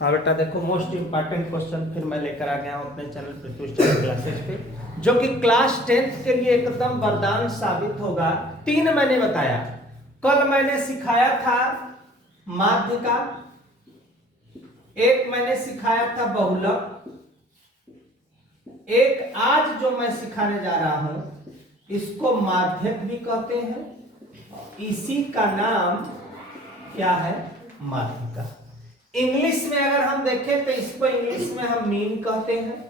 हाँ बेटा देखो, मोस्ट इंपॉर्टेंट क्वेश्चन फिर मैं लेकर आ गया हूँ अपने चैनल प्रत्युष क्लासेस पे, जो कि क्लास 10th के लिए एकदम वरदान साबित होगा। 3 मैंने बताया, कल मैंने सिखाया था माध्य का, एक मैंने सिखाया था बहुलक, एक आज जो मैं सिखाने जा रहा हूं इसको माध्यक भी कहते हैं, इसी का नाम क्या है, माध्यिका। इंग्लिश में अगर हम देखें तो इसको इंग्लिश में हम मीन कहते हैं,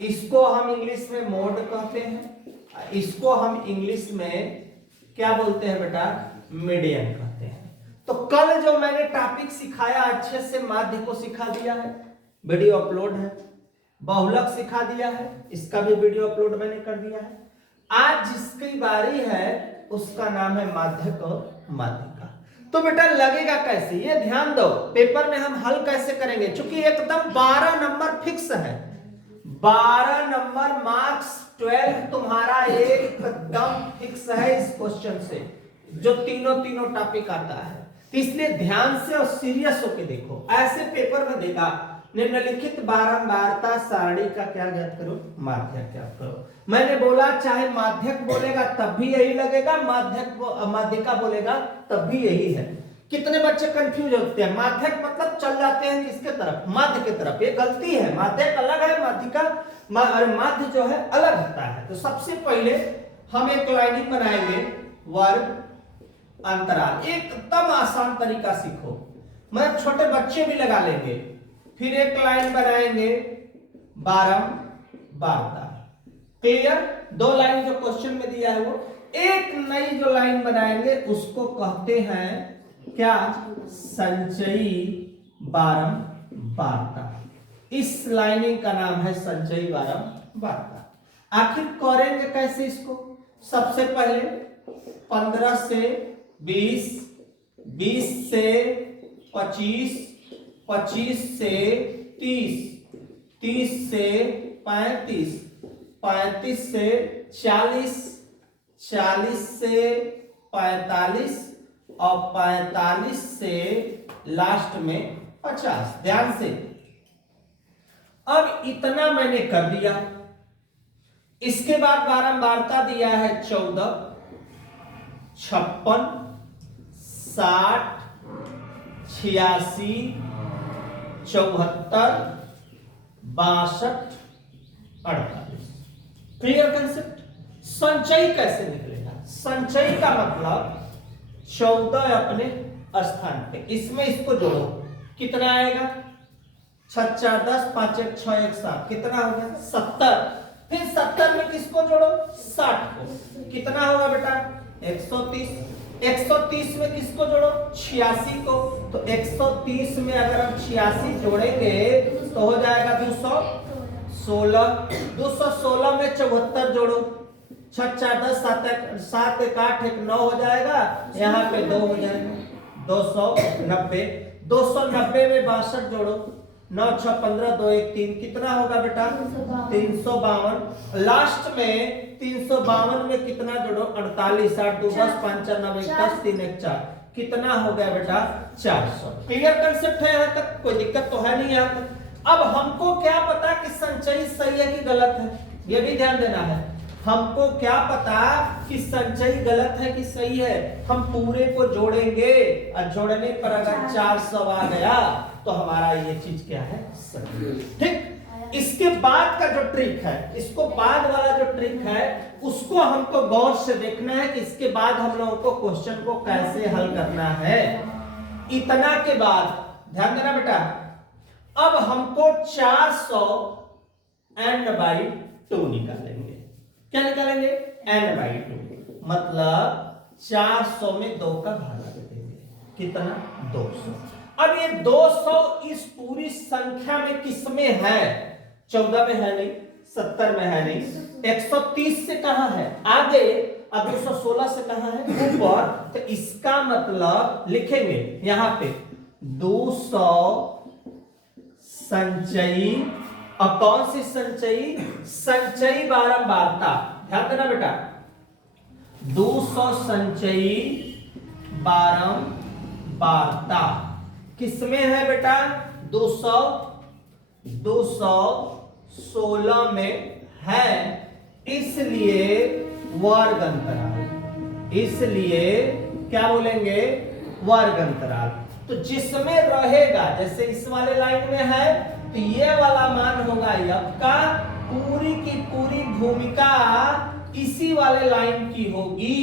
इसको हम इंग्लिश में मोड कहते हैं, इसको हम इंग्लिश में क्या बोलते हैं बेटा, मीडियन कहते हैं। तो कल जो मैंने टॉपिक सिखाया अच्छे से माध्य को सिखा दिया है, वीडियो अपलोड है। बहुलक सिखा दिया है, इसका भी वीडियो अपलोड मैंने कर दिया है। आज जिसकी बारी है उसका नाम है माध्यक और माध्यिका। तो बेटा लगेगा कैसे, ये ध्यान दो, पेपर में हम हल कैसे करेंगे, चूंकि एकदम 12 नंबर फिक्स है, 12 नंबर मार्क्स 12 तुम्हारा एकदम फिक्स है इस क्वेश्चन से, जो तीनों टॉपिक आता है। तो इसलिए ध्यान से और सीरियस होके देखो, ऐसे पेपर में देगा निम्नलिखित बारंबारता सारणी का क्या ज्ञात करो, माध्यक ज्ञात करो। मैंने बोला चाहे माध्यक बोलेगा तब भी यही लगेगा, माध्यिका बोलेगा तब भी यही है। कितने बच्चे कंफ्यूज होते हैं, माध्यक मतलब चल जाते हैं किसके तरफ, माध्य की तरफ। ये गलती है, माध्यक अलग है, माध्यिका माध्य जो है अलग होता है। तो सबसे पहले हम एक लाइनिंग बनाएंगे, वर्ग अंतराल, एकदम आसान तरीका सीखो, मतलब छोटे बच्चे भी लगा लेंगे। फिर एक लाइन बनाएंगे बारंबारता, क्लियर। 2 लाइन जो क्वेश्चन में दिया है वो, एक नई जो लाइन बनाएंगे उसको कहते हैं क्या, संचयी बारंबारता। इस लाइनिंग का नाम है संचयी बारंबारता। आखिर करेंगे कैसे इसको, सबसे पहले 15 से 20, 20 से 25, 25 से 30, 30 से 35, 35 से 40, 40 से 45 और 45 से लास्ट में 50। ध्यान से, अब इतना मैंने कर दिया। इसके बाद बारंबारता दिया है 14, 56, 60, 86, 74, 62, 48। Clear concept. संचयी कैसे निकलेगा, संचयी का मतलब 14 अपने स्थान पे, इसमें इसको जोड़ो, कितना आएगा, 6 4 10, 5 1 6 1 7, कितना हो गया 70। फिर 70 में किसको जोड़ो, 60 को, कितना होगा बेटा 130। 130 में किसको जोड़ो, 86 को। तो 130 में अगर हम 86 जोड़ेंगे तो हो जाएगा 216। 216 में 74 जोड़ो, 6 4 10, 7 1 8 1 9 हो जाएगा, यहाँ पे 2 हो जाएगा, 290। 290 में 62 जोड़ो, 9 6 15 2 1 3, कितना होगा बेटा 352। लास्ट में 352 में कितना जोड़ो, 48, 8 2 10, 5 4 9 1 10, 3 1 4, कितना हो गया बेटा 400। क्लियर कंसेप्ट है, यहाँ तक कोई दिक्कत तो है नहीं यहाँ तक। अब हमको क्या पता कि संचयी सही है कि गलत है, ये भी ध्यान देना है। हमको क्या पता कि संचयी गलत है कि सही है, हम पूरे को जोड़ेंगे और जोड़ने पर अगर 400 आ गया तो हमारा ये चीज क्या है, सही। ठीक। इसके बाद का जो ट्रिक है, इसको बाद वाला जो ट्रिक है उसको हमको गौर से देखना है कि इसके बाद हम लोगों को क्वेश्चन को कैसे हल करना है। इतना के बाद ध्यान देना बेटा, अब हमको 400 n/2 निकालेंगे। क्या निकालेंगे, n/2, मतलब 400 में 2 का भागा देंगे, कितना 200। अब ये 200 इस पूरी संख्या में किसमें है, 14 में है नहीं, 70 में है नहीं, 130 से कहां है आगे, अब 216 से कहां है ऊपर। तो इसका मतलब लिखेंगे यहां पे 200 संचयी, और कौन सी संचयी, संचयी बारंबारता। ध्यान देना बेटा, 200 संचयी बारंबारता किसमें है बेटा, 216 में है, इसलिए वर्ग अंतराल, इसलिए क्या बोलेंगे, वर्ग अंतराल। तो जिसमें रहेगा, जैसे इस वाले लाइन में है तो ये वाला मान होगा f का, पूरी की पूरी भूमिका इसी वाले लाइन की होगी।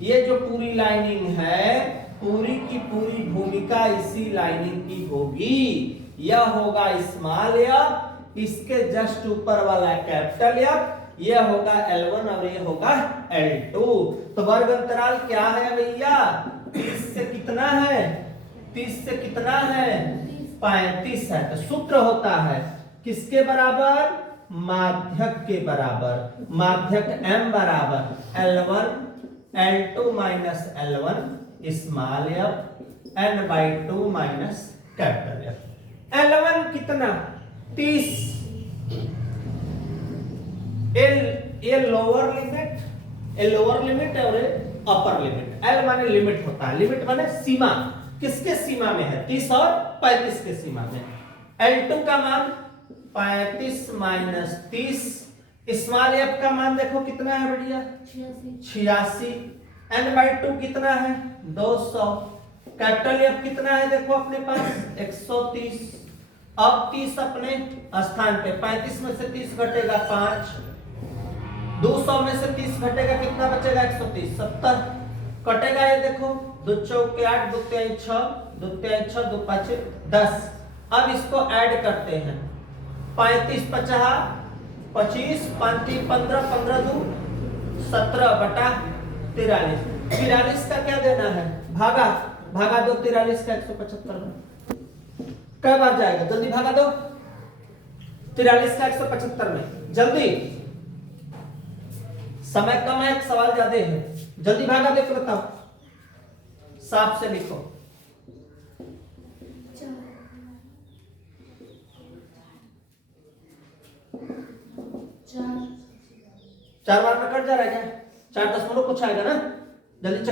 ये जो पूरी लाइनिंग है, पूरी की पूरी भूमिका इसी लाइनिंग की होगी। यह होगा स्मॉल एफ, इसके जस्ट ऊपर वाला कैपिटल एफ, यह होगा L1 और ये होगा L2। तो वर्ग अंतराल क्या है भैया, 30 से कितना है, 30 से कितना है, 35 है। तो सूत्र होता है किसके बराबर, माध्यक के बराबर। माध्यक M बराबर L1 L2 minus L1 small F n/2 minus capital F. L1 कितना, 30, ये लोअर लिमिट और अपर लिमिट। L माने लिमिट होता है, लिमिट माने सीमा, किसके सीमा में है, 30 और 35 के सीमा में। L2 का मान 35 माइनस 30, स्मॉल एफ का मान देखो कितना है बढ़िया, 86, n/2 कितना है, 200, कैपिटल एफ कितना है देखो अपने पास 130। अब 30 अपने स्थान पे, 35 में से 30 घटेगा 5, 200 में से 30 घटेगा कितना बचेगा, 130, 70 कटेगा। ये देखो 2 चौके 8, 2 3 6, 2 3 6, 2 5 10। अब इसको ऐड करते हैं, 35 50 25, 5 3 15, 15 2 17 बटा 43। 43 का क्या देना है, भागा 2 43 का 175 में कई बार जाएगा, जल्दी भागा दो 43 का 175 में, जल्दी, समय कम है, सवाल ज्यादा है, जल्दी भागा दे, बताओ, साफ से लिखो। 4 बार में कट जा रहा है क्या, 4 दशमलव कुछ आएगा ना, जल्दी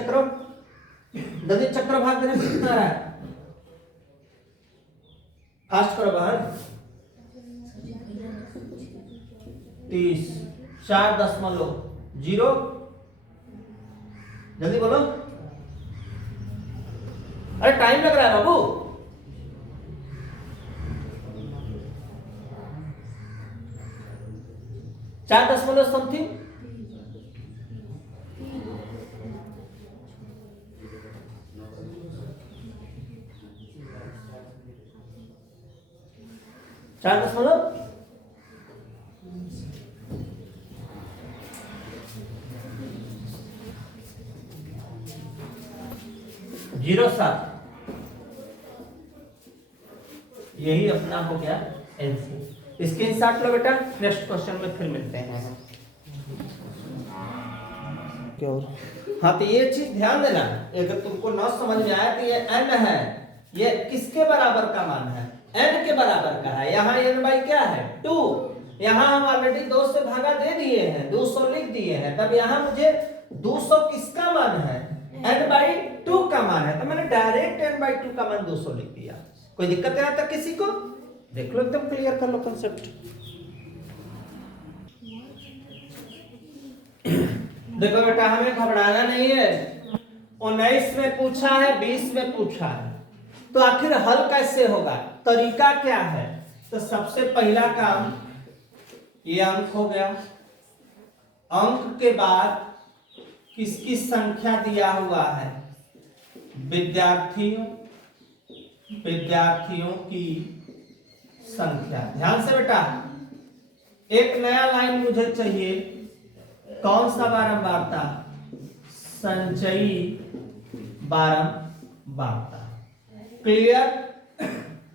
चक्रो भाग देने में कितना रहा है, फास्ट करो बाहर। 30, 4.0, जल्दी बोलो, अरे टाइम लग रहा है बाबू। 4 दशमलव समथिंग, चार दशमलव जीरो 7, यही अपना हो गया एलसी। स्क्रीनशॉट लो बेटा, नेक्स्ट क्वेश्चन में फिर मिलते हैं। क्या हाँ, तो ये चीज ध्यान देना, अगर तुमको न समझ में आया कि ये n है, ये किसके बराबर का मान है, n के बराबर का है। यहाँ n बाई क्या है 2, यहाँ हम ऑलरेडी 2 से भागा दे दिए हैं, 200 लिख दिए हैं, तब यहाँ मुझे 200 किसका मान है, n/2 का मान है, तो मैंने डायरेक्ट n/2 का मान 200 लिख दिया। कोई दिक्कत है यहाँ तक किसी को, देख लो, एकदम क्लियर कर लो कंसेप्ट। देखो बेटा, हमें घबराना नहीं है, 19 में पूछा है, 20 में पूछा है, तो आखिर हल कैसे होगा, तरीका क्या है। तो सबसे पहला काम, ये अंक हो गया, अंक के बाद किसकी संख्या दिया हुआ है, विद्यार्थियों की संख्या। ध्यान से बेटा, एक नया लाइन मुझे चाहिए, कौन सा बारंबारता, संचयी बारंबारता। क्लियर।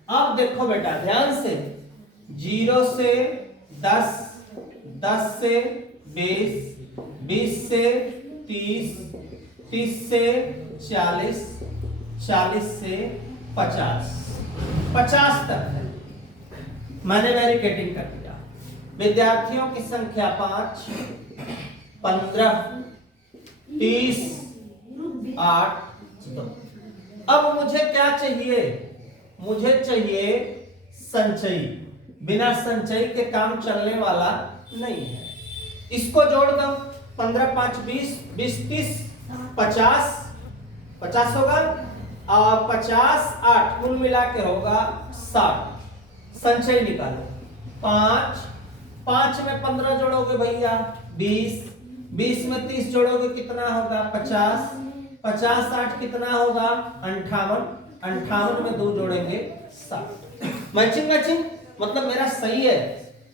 अब देखो बेटा ध्यान से, 0 से 10, 10 से 20, 20 से 30, 30 से 40, 40 से 50, 50 तक है, मैंने बैरिकेडिंग कर दिया। विद्यार्थियों की संख्या 5, 15, 30, 8, 2। अब मुझे क्या चाहिए, मुझे चाहिए संचयी, बिना संचयी के काम चलने वाला नहीं है। इसको जोड़ दो, 15 5 20, 20 30 50, 50 होगा और 50 8 कुल मिला के होगा 60। संचय निकालो, 5 5 में 15 जोड़ोगे भैया 20, 20 में 30 जोड़ोगे कितना होगा 50, 50 8 कितना होगा 58, 58 में 2 जोड़ेंगे 60। मैचिंग मैचिंग मतलब मेरा सही है।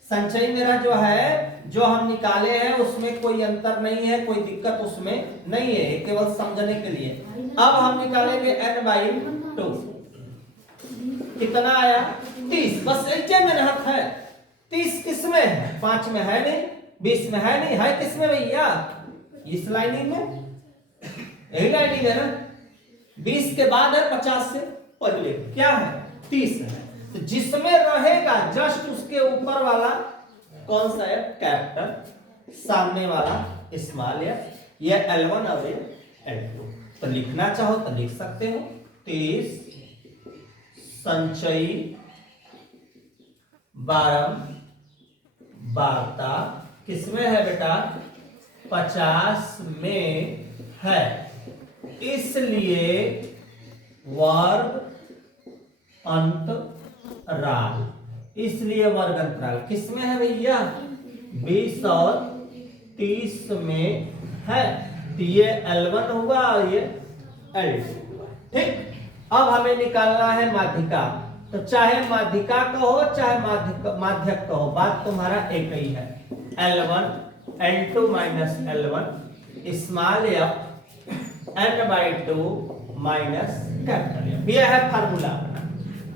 संचय मेरा जो है, जो हम निकाले हैं उसमें कोई अंतर नहीं है, कोई दिक्कत उसमें नहीं है, केवल समझने के लिए। अब हम निकालेंगे n/2, कितना आया 30। बस एक मेहनत है। 30 किसमें है, 5 में है नहीं, 20 में है नहीं, है किसमें भैया, इस लाइनिंग में, यही लाइनिंग है ना। 20 के बाद है 50 से पहले क्या है 30 है, तो जिसमें रहेगा जस्ट उसके ऊपर वाला कौन सा है कैपिटल, सामने वाला स्मॉल है, ये L1 और ये L2। तो लिखना चाहो तो लिख सकते हो 30 संचयी बारंबारता किसमें है बेटा 50 में है, इसलिए वर्ग अंतराल, इसलिए वर्ग अंतराल किसमें है भैया 20 और 30 में है, तो ये L1 होगा और ये L2 होगा। ठीक, अब हमें निकालना है माध्यिका। तो चाहे माध्यिका कहो चाहे माध्यक कहो, बात तुम्हारा एक ही है। L1 L2 minus L1 small f n/2 minus capital F, यह है फार्मूला।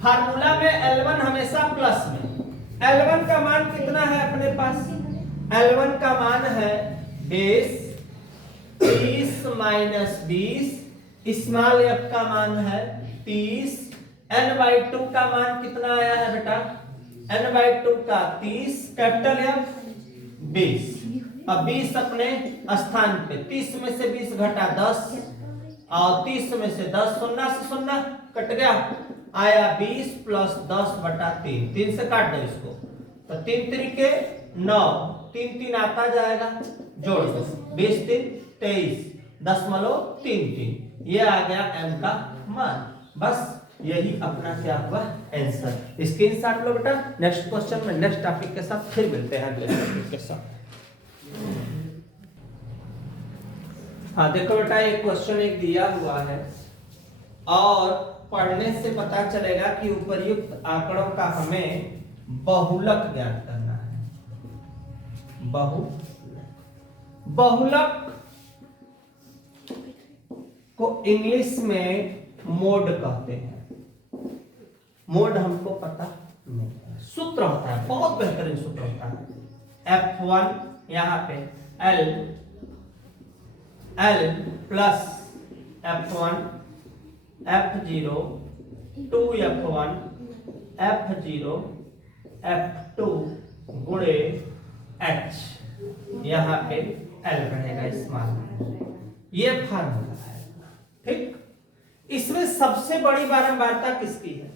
फार्मूला में L1 हमेशा प्लस में। L1 का मान कितना है अपने पास, L1 का मान है बेस 30 माइनस 20, स्मॉल f का मान है 30, n/2 का मान कितना आया है बेटा, n/2 का 30, कैपिटल F 20। अब 20 अपने स्थान पे, 30 में से 20 घटा 10 और 30 में से 10, 0 से 0 कट गया, आया 20 प्लस 10/3, 3 से काट दो इसको, तो 3 3 9, 3 3 आता जाएगा, जोड़ दो 20 3 23 दशमलव 3, ये आ गया m का मान। बस यही अपना क्या हुआ आंसर। स्क्रीनशॉट लो बेटा। नेक्स्ट क्वेश्चन में नेक्स्ट टॉपिक के साथ फिर मिलते हैं अगले टॉपिक के साथ। हाँ देखो बेटा, एक क्वेश्चन एक दिया हुआ है और पढ़ने से पता चलेगा कि उपर्युक्त आंकड़ों का हमें बहुलक ज्ञात करना है। बहुलक को इंग्लिश में मोड कहते हैं। मोड हमको पता नहीं है, सूत्र होता है, बहुत बेहतरीन सूत्र होता है। F1 यहाँ पे L plus F1 F0 2F1 F0 F2 गुणे H, यहाँ पे L रहेगा स्मॉल, ये फार्मूला है। ठीक, इसमें सबसे बड़ी बारंबारता किसकी है,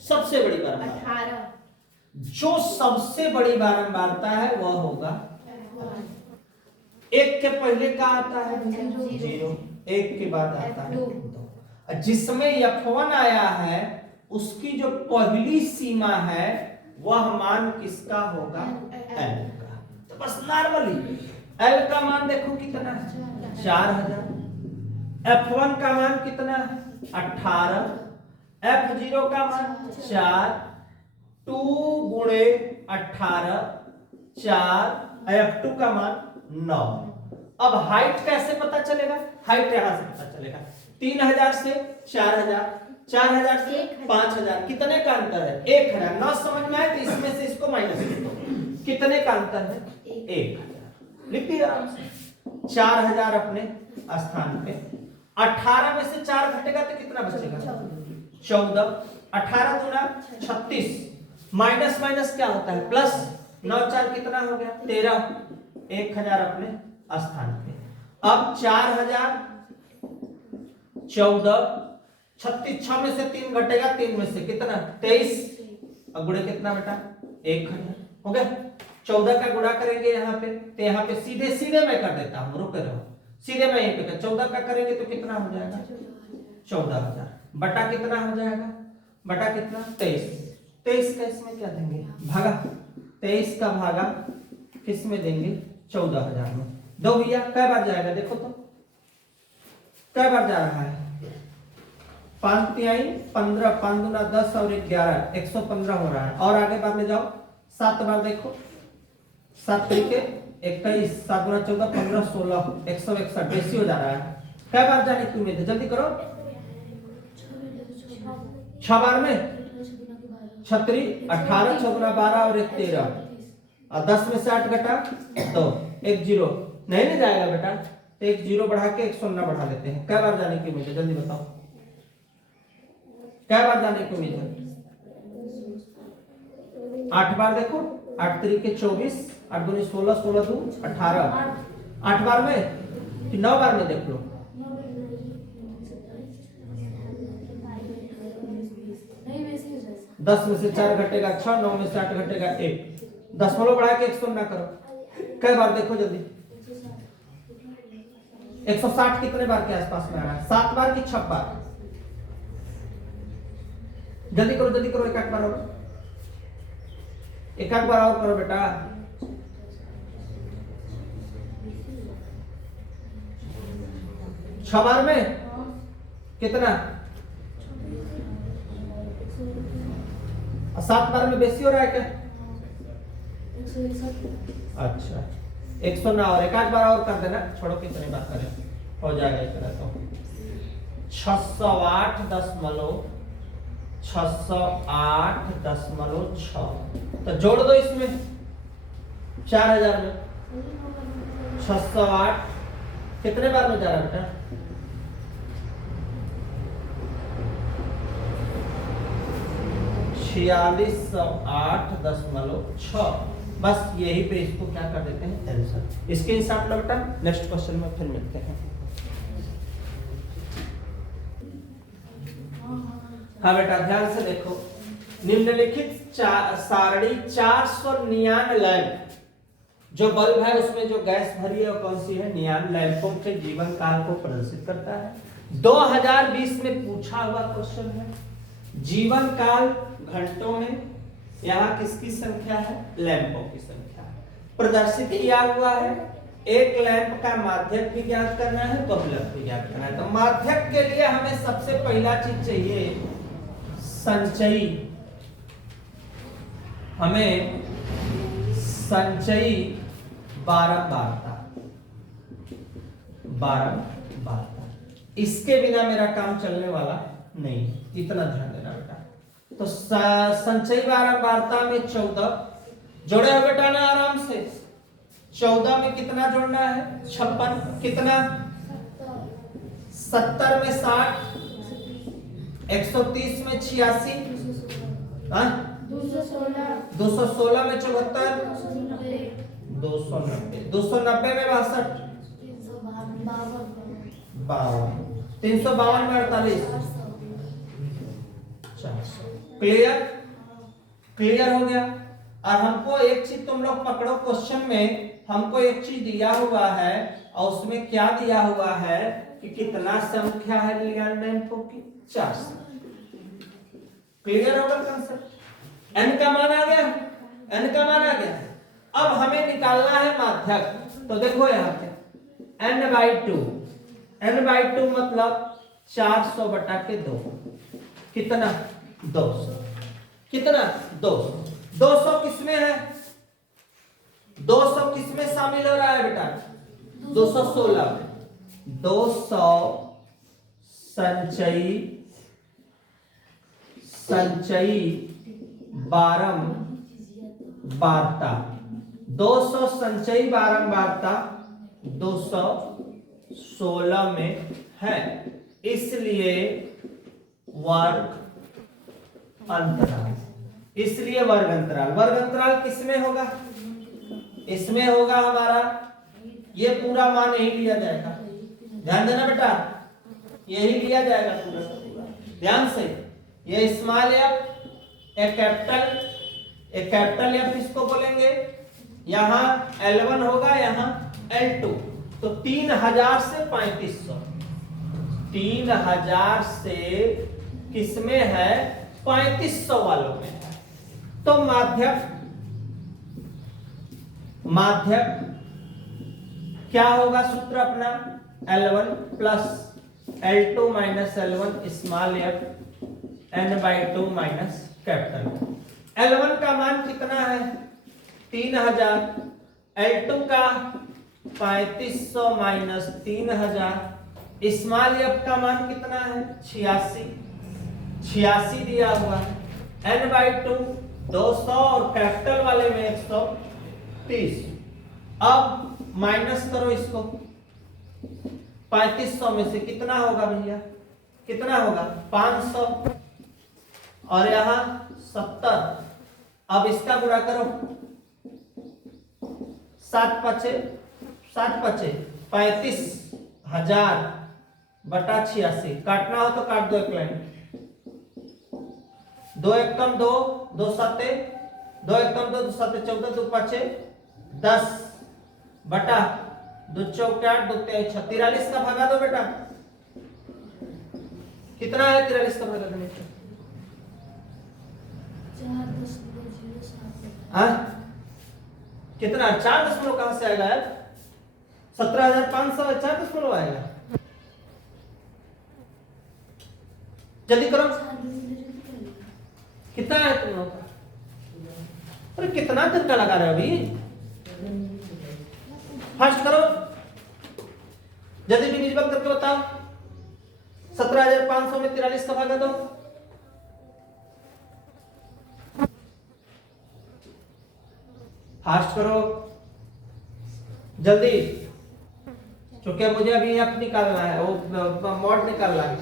सबसे बड़ी बारंबारता 18, जो सबसे बड़ी बारंबारता है वह होगा 1 के पहले का आता है 0, 1 के बाद आता है 2। जिसमें F1 आया है उसकी जो पहली सीमा है वह मान किसका होगा, L का। तो बस नॉर्मली L का मान देखो कितना है 4000, F1 का मान कितना है 18, F0 का मान 4, 2 गुणे 18 4, F2 का मान 9। अब हाइट कैसे पता चलेगा, हाइट यहां से पता चलेगा 3000 से 4000, 4000 से 5000, कितने का अंतर है 1000। ना समझ में आए तो इसमें से इसको माइनस कर दो, कितने का अंतर है 1000। लिख दिया आराम से। 4000 अपने स्थान पे, 18 में से 4 घटेगा तो कितना बचेगा 14, 18 गुना 36, माइनस माइनस क्या होता है प्लस, 9 4 कितना हो गया 13, 1000 अपने स्थान पे। अब 4000 14, 36, 6 में से 3 घटेगा, 3 में से कितना 23, और गुणे कितना बेटा 1000 हो गया। 14 का गुणा करेंगे यहाँ पे, तो यहाँ पे सीधे सीधे मैं कर देता हूँ, रुक रहो, सीधे मैं यहीं पे 14 का करेंगे तो कितना हो जाएगा 14,000 बटा कितना हो जाएगा, बटा कितना 23। 23 का इसमें क्या देंगे भागा, 23 का भागा किस में देंगे 14,000 में। दो भैया कै बार जाएगा देखो तो, कै बार जा रहा है 5 तिहाई 15, 5 दूना 10 और 1 11, 115 हो रहा है। और आगे बार में जाओ 7 बार देखो, 7 तरीके 21, 7 गुना 14 15 16 161 बेसी हो जा रहा है। कै बार जाने की उम्मीद है जल्दी करो, 6 बार में 36 18 6 गुना 12 और 1 13 और 10 में से 8 घटा 2 1 0 नहीं जाएगा बेटा, तो 1 0 बढ़ा के 119 बढ़ा लेते हैं। कै बार जाने की उम्मीद है जल्दी बताओ, कै बार जाने की उम्मीद है 8 बार देखो, 8 तरीके 24 8 दूनी 16 16 2 18 8 बार में कि 9 बार में देख लो, दस में से 4 घटेगा 6, 9 में से 8 घटेगा 1, 10 बढ़ा के 119 करो, कई बार देखो जल्दी 160 कितने बार के आसपास में आ रहा है, 7 बार की 6 बार, जल्दी करो एक आध बार और, एक आध बार और करो बेटा। छह बार में कितना, 7 बार में बेसी हो रहा है क्या, अच्छा 109 और एक आध बार और कर देना, छोड़ो कितने बार करें हो जाएगा इतना तो 608.6 तो जोड़ दो इसमें 4000 में 608 कितने बार में जा रहा है बेटा, 4608.6। बस यही पे इसको क्या कर देते हैं आंसर। इसके हिसाब से बेटा नेक्स्ट क्वेश्चन में फिर मिलते हैं। हाँ बेटा ध्यान से देखो, निम्नलिखित सारणी 499 लैंप जो बल्ब है उसमें जो गैस भरी है वो कौन सी है, नियान लैंपों के जीवन काल को प्रदर्शित करता है। 2020 में पूछा हुआ क्वेश्चन है, जीवन काल घंटों में यहाँ किसकी संख्या है, लैंपों की संख्या प्रदर्शित किया हुआ है। एक लैंप का माध्यक भी ज्ञात करना है, बहुलक भी ज्ञात करना है। तो माध्यक के लिए हमें सबसे पहला चीज चाहिए संचयी, हमें संचयी बारंबारता, इसके बिना मेरा काम चलने वाला नहीं, इतना ध्यान देना बेटा। तो संचयी बारंबारता में 14 जोड़े हो बेटा ना आराम से, 14 में कितना जोड़ना है 56, कितना 70 में 60, 130 में 86, 216 में 74, 290 में 62, 352 में 48, 400। क्लियर हो गया। और हमको एक चीज तुम लोग पकड़ो, क्वेश्चन में हमको एक चीज दिया हुआ है और उसमें क्या दिया हुआ है कि कितना संख्या है लिगैंड लैंपों की, 400। क्लियर होगा कंसेप्ट। एन का मान आ गया, एन का मान आ गया। अब हमें निकालना है माध्यक। तो देखो यहाँ पे n/2, n/2 मतलब 400 बटा के 2, कितना 200, कितना 200। 200 किसमें है, 200 किसमें शामिल हो रहा है बेटा, 216 में। 200 संचयी बारंबारता, 200 संचयी बारंबारता 216 में है, इसलिए वर्ग अंतराल, इसलिए वर्ग अंतराल। वर्ग अंतराल किसमें होगा, इसमें होगा हमारा, ये पूरा मान यही लिया जाएगा, ध्यान देना बेटा, यही लिया जाएगा पूरा का पूरा, ध्यान से। ये स्मॉल एफ एक कैपिटल एफ इसको बोलेंगे, यहां L1 होगा, यहां L2। तो 3000 से 3500, 3000 से किसमें है, 3500 वालों में है। तो माध्यक क्या होगा, सूत्र अपना L1 plus L2 minus L1 small f n/2 minus capital. L1 का मान कितना है, 3000, L2 का 3500 माइनस 3000, स्मॉल f का मान कितना है, 86 दिया हुआ है, n/2 200 और कैपिटल वाले में 130। अब माइनस करो इसको, 3500 में से कितना होगा भैया, कितना होगा, 500 और यहां 70। अब इसका गुणा करो, 7 पचे 35,000 बटा 86। काटना हो तो काट दो एक लाइन, 2 एकम 2, 2 सते 2 एकम 2, 2 सते 14, 2 पचे 10 बटा 2 चौके 8, 2 तेईस 43 का भागा दो बेटा, कितना है 43 का भागा देने से, कितना, 4 दशमलव कहां से आएगा यार, 17,500 4 दशमलव आएगा, जल्दी करो, कितना है तुम लोग, अरे कितना दिन का लगा रहे हो अभी, फास्ट करो, जल्दी डिविजिबल करके बताओ, 17,500 में 43 का भागा दो, फास्ट करो जल्दी, क्योंकि मुझे अभी एफ निकालना है, वो मॉड निकालना है।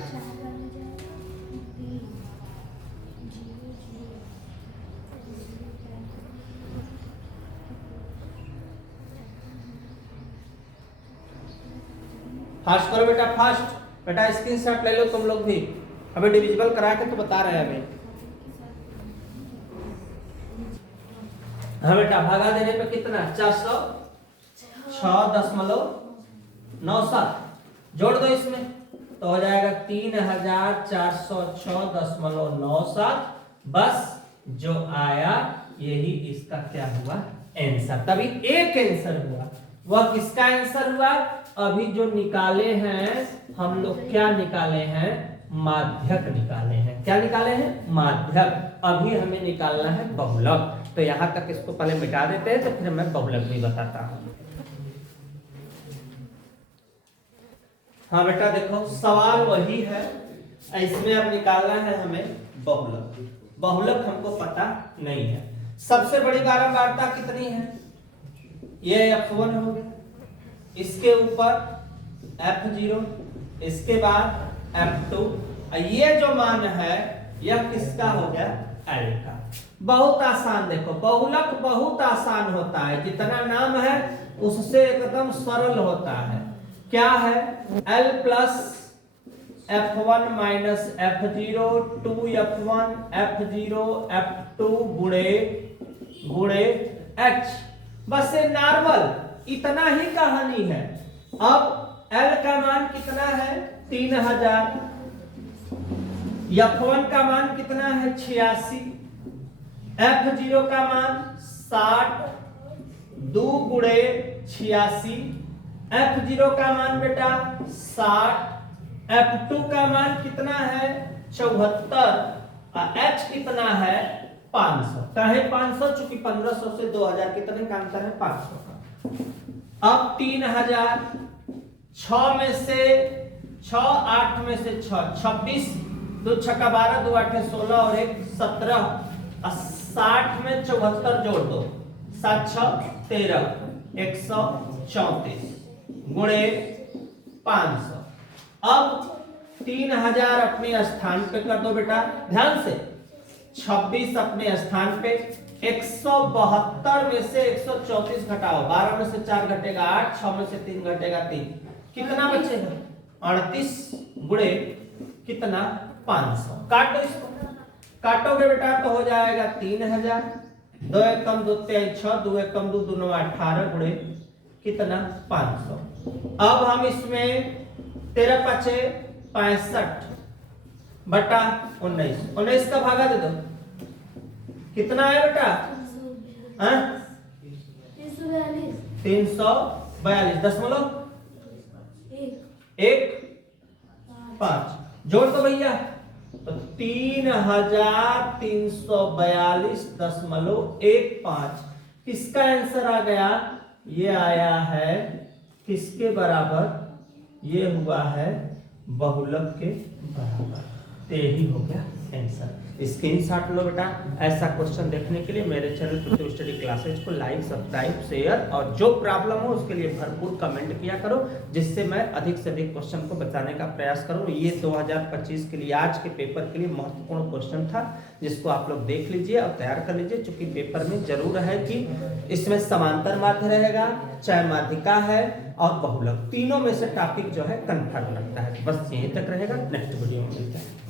फास्ट करो बेटा, फास्ट बेटा, स्क्रीनशॉट ले लो तुम लोग भी, हमें डिविजिबल करा के तो बता रहे हैं हमें। हाँ बेटा, भागा देने पे कितना, 406.97 जोड़ दो इसमें तो हो जाएगा 3,406.97। बस जो आया यही इसका क्या हुआ, आंसर। तभी एक आंसर हुआ, वह किसका आंसर हुआ, अभी जो निकाले हैं हम लोग, क्या निकाले हैं, माध्यक निकाले हैं। क्या निकाले हैं, माध्यक। अभी हमें निकालना है बहुलक। तो यहां तक इसको पहले मिटा देते हैं, तो फिर मैं बहुलक भी बताता हूं। हाँ बेटा देखो, सवाल वही है, इसमें अब निकालना है हमें बहुलक। बहुलक हमको पता नहीं है। सबसे बड़ी बारंबारता कितनी है, ये F1 हो गया, इसके ऊपर F0, इसके बाद F2, ये जो मान है यह किसका हो गया, L का। बहुत आसान, देखो बहुलक बहुत आसान होता है, जितना नाम है उससे एकदम सरल होता है। क्या है, L plus F1 minus F0 2F1 F0 F2 गुणे H। बस ये नॉर्मल इतना ही कहानी है। अब L का मान कितना है, 3000, F1 का मान कितना है, 86, F0 का मान 60, 2 गुणे 86, F0 का मान बेटा 60, F2 का मान कितना है, 74, और H कितना है, 500। कहे 500, चूंकि 1500 से 2000 कितने का अंतर है, 500 का। अब 3000, 6 में से 6, 8 में से 6, 26, 2 छक्का 12, 2 8 16 और 1 17, 60 में 74 जोड़ दो, 7 6 13, 134 गुणे 500। अब 3000 अपने स्थान पे कर दो बेटा, ध्यान से, 26 अपने स्थान पे, 172 में से 134 घटाओ, 12 में से 4 घटेगा 8, 6 में से 3 घटेगा 3, कितना बचेगा, 38 गुणे कितना, 500। काट दो इसको, काटोगे बेटा तो हो जाएगा 3000, 2 एकम 2 3 6, 2 एकम 2 2 9 18 गुणे कितना 500। अब हम इसमें 13 पचे 65 बटा 19, 19 का भागा दे दो, कितना है बेटा? 342.1 जोड़ दो भैया, तो 3342.15 किसका आंसर आ गया? ये आया है किसके बराबर? ये हुआ है बहुलक के बराबर। तो यही हो गया आंसर। स्क्रीनशॉट लो बेटा। ऐसा क्वेश्चन देखने के लिए मेरे चैनल पृथ्वी स्टडी क्लासेज को लाइक, सब्सक्राइब, शेयर और जो प्रॉब्लम हो उसके लिए भरपूर कमेंट किया करो, जिससे मैं अधिक से अधिक क्वेश्चन को बताने का प्रयास करूं। ये 2025 के लिए आज के पेपर के लिए महत्वपूर्ण क्वेश्चन था, जिसको आप लोग देख लीजिए और तैयार कर लीजिए, क्योंकि पेपर में जरूर है कि इसमें समांतर माध्य रहेगा, चय माध्यिका है और बहुलक, तीनों में से टॉपिक जो है कंफर्म लगता है। बस यहीं तक रहेगा, नेक्स्ट वीडियो में मिलते हैं।